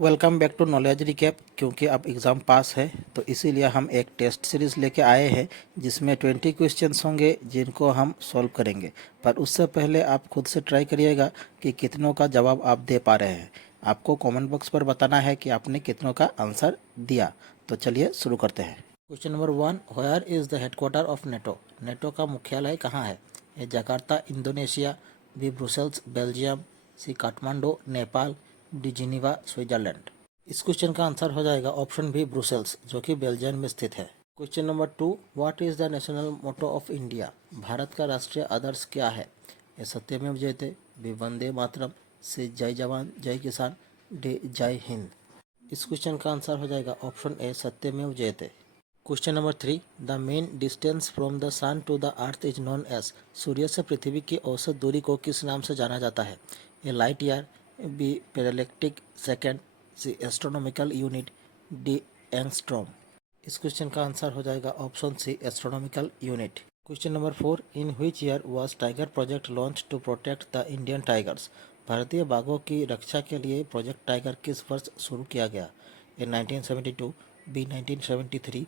Welcome back to knowledge recap. क्योंकि अब exam pass है तो इसीलिए हम एक टेस्ट सीरीज़ लेके आए हैं जिसमें 20 क्वेश्चंस होंगे जिनको हम सॉल्व करेंगे। पर उससे पहले आप खुद से ट्राई करिएगा कि कितनों का जवाब आप दे पा रहे हैं। आपको कमेंट बॉक्स पर बताना है कि आपने कितनों का आंसर दिया। तो चलिए शुरू करते हैं। Question number 1, where is the headquarter of NATO? NATO का मुख्यालय कहाँ है? A Jakarta Indonesia, B Brussels Belgium, C Kathmandu Nepal, D Geneva Switzerland. इस क्वेश्चन का आंसर हो जाएगा ऑप्शन बी ब्रुसेल्स, जो कि बेल्जियम में स्थित है। Question number 2, what is the national motto of India? Bharat का राष्ट्रीय आदर्श क्या है? ए सत्यमेव जयते, बी वंदे मातरम, सी जय जवान जय किसान, डी जय हिंद। इस क्वेश्चन का आंसर हो जाएगा ऑप्शन ए सत्यमेव जयते। Question number 3, the main distance from the sun to the earth is known as? सूर्य से पृथ्वी की औसत दूरी को किस नाम से जाना जाता है? A light year, B parallactic second, C astronomical unit, D angstrom. इस क्वेश्चन का आंसर हो जाएगा option C astronomical unit. Question number 4, in which year was tiger project launch to protect the Indian tigers? भारतीय बाघों की रक्षा के लिए project tiger किस वर्ष शुरू किया गया? A 1972, B 1973,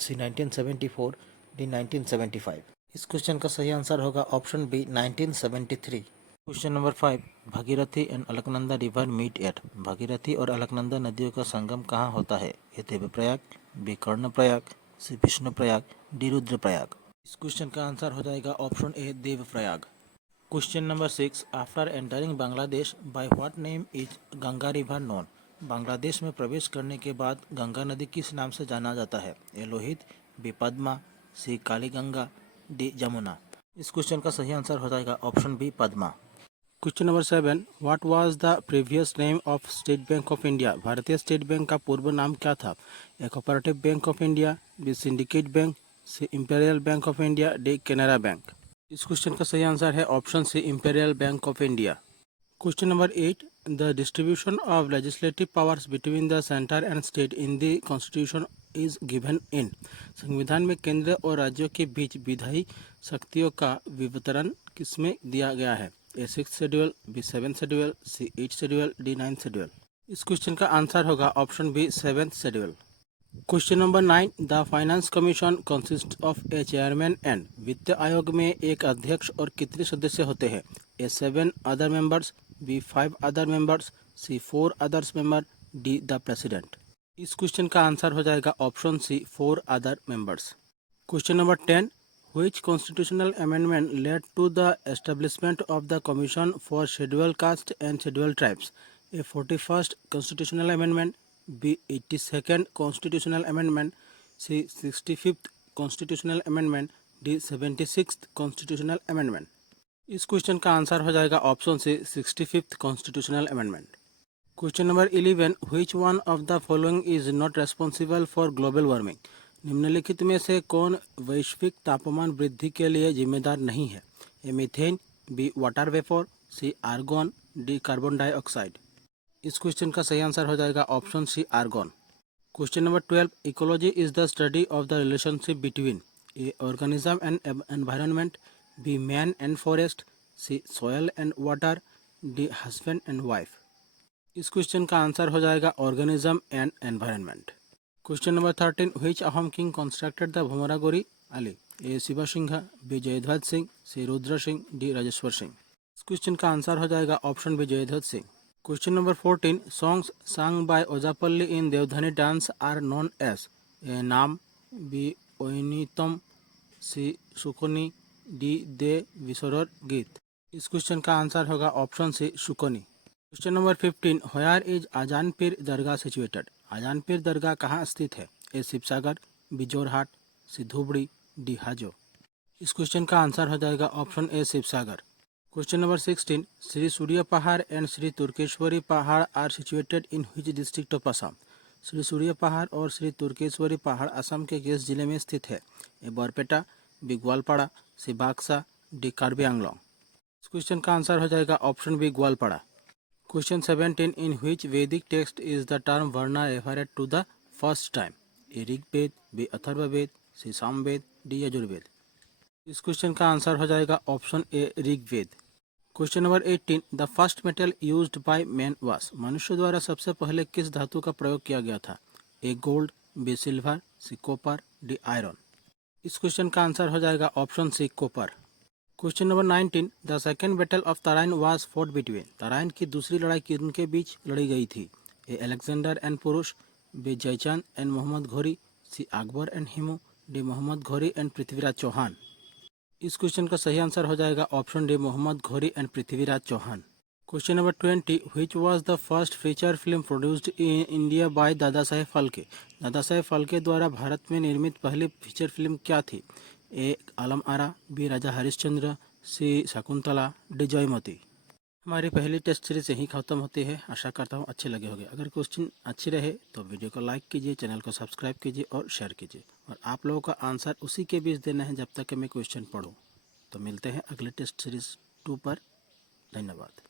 C 1974, D 1975। इस क्वेश्चन का सही आंसर होगा option B 1973। Question number 5, Bhagirathi and Alaknanda river meet at? Bhagirathi और अलकनंदा नदियों का संगम कहाँ होता है? A Devprayag, B Karnaprayag, C Vishnuprayag, D Rudraprayag. इस क्वेश्चन का आंसर हो जाएगा option A Devprayag. Question number 6, after entering Bangladesh by what name is Ganga river known? Bangladesh में प्रवेश करने के बाद गंगा नदी किस नाम से जाना जाता है? A Lohit, B Padma, C Kaliganga, D Jamuna. इस क्वेश्चन का सही आंसर हो जाएगा option B Padma. Question number 7, what was the previous name of State Bank of India? भारतीय स्टेट बैंक का पूर्व नाम क्या था? A Cooperative Bank of India, B Syndicate Bank, C Imperial Bank of India, D Canara Bank. इस question का सही answer है option C Imperial Bank of India. Question number 8, the distribution of legislative powers between the centre and state in the constitution is given in? संविधान में केंद्र और राज्यों के बीच विधायी शक्तियों का वितरण किसमें दिया गया है? A 6 schedule, B 7 schedule, C 8 schedule, D 9 schedule. इस क्वेश्चन का आंसर होगा option B 7 schedule. Question number 9, the finance commission consist of a chairman and? वित्त आयोग में एक अध्यक्ष और कितने सदस्य होते हैं? A 7 other members, B 5 other members, C 4 others member, D the president. इस क्वेश्चन का आंसर हो जाएगा option C 4 other members. Question number 10, which constitutional amendment led to the establishment of the Commission for Scheduled Caste and Scheduled Tribes? A 41st Constitutional Amendment, B 82nd Constitutional Amendment, C 65th Constitutional Amendment, D 76th Constitutional Amendment। इस question का answer हो जाएगा option C 65th Constitutional Amendment। Question number 11, which one of the following is not responsible for global warming? निम्नलिखित में से कौन वैश्विक तापमान वृद्धि के लिए जिम्मेदार नहीं है? A methane, B water vapour, C argon, D carbon dioxide. इस क्वेश्चन का सही आंसर हो जाएगा option C argon. Question number 12, ecology is the study of the relationship between? A organism and environment, B man and forest, C soil and water, D husband and wife. इस question का answer हो जाएगा organism and environment. Question number 13, which Ahom king constructed the भूमरागोरी अली? ए Shiva Singh, B Jaydhwaj Singh, C Rudra Singh, D Rajeshwar Singh. इस question का answer हो जाएगा option B Jaydhwaj Singh. Question number 14, songs sang by Ojapali in Deodhani dance are known as? A Naam, B ओनितम, C सुकोनी, D दे विसरर गीत। इस question का answer होगा option C Sukoni. Question number 15, where is Azan Pir Dargah situated? Azan Pir Dargah कहाँ स्थित है? A Sivasagar, B Jorhat, C Dhubri, D Hajo. इस क्वेश्चन का आंसर हो जाएगा option A Sivasagar. Question number 16, Shri Surya Pahar and Shri Tukreswari Pahar are situated in which district of Assam? Shri Surya Pahar और श्री तुर्केश्वरी पहाड़ असम के किस जिले में स्थित है? A Barpeta, B Goalpara, C Baksa, D Karbi Anglong. इस क्वेश्चन का आंसर हो जाएगा option B Goalpara. Question 17, in which Vedic text is the term Varna referred to the first time? A Rig Veda, B Atharva Veda, C Samaveda, D Yajurveda. इस क्वेश्चन का आंसर हो जाएगा option A Rig Veda. Question number 18, the first metal used by man was, मनुष्य द्वारा सबसे पहले किस धातु का प्रयोग किया गया था? A gold, B silver, C copper, D iron. इस क्वेश्चन का आंसर हो जाएगा option C copper. Question number 19, the second battle of Tarain was fought between, Tarain की दूसरी लड़ाई किनके बीच लड़ी गई थी? A Alexander and Porus, B Jaichand and Mohammad Ghori, C Akbar and Hemu, D Mohammad Ghori and Prithviraj Chauhan. इस क्वेश्चन का सही आंसर हो जाएगा option D Mohammad Ghori and Prithviraj Chauhan. Question number 20, which was the first feature film produced in India by Dada Saheb Phalke, दादा साहेब फाल्के द्वारा भारत में निर्मित पहली फीचर फिल्म क्या थी? ए आलम आरा, बी राजा हरिश्चंद्र, सी शकुंतला, डी जयमती। हमारी पहली टेस्ट सीरीज यहीं ख़त्म होती है। आशा करता हूँ अच्छे लगे होंगे। अगर क्वेश्चन अच्छे रहे तो वीडियो को लाइक कीजिए, चैनल को सब्सक्राइब कीजिए और शेयर कीजिए। और आप लोगों का आंसर उसी के बीच देना है जब तक कि मैं क्वेश्चन पढ़ूँ। तो मिलते हैं अगले टेस्ट सीरीज़ 2 पर। धन्यवाद।